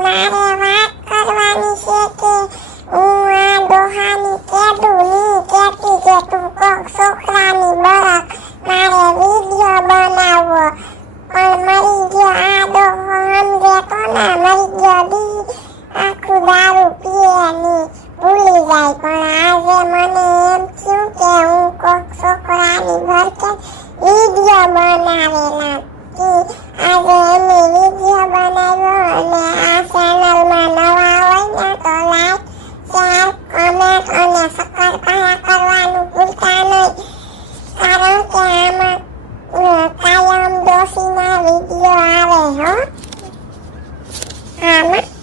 મારે વાત કરવાની ભૂલી જાય પણ આજે મને એમ થયું કે હું કોક છોકરાની ભરકે વીડિયો Ờ, ham á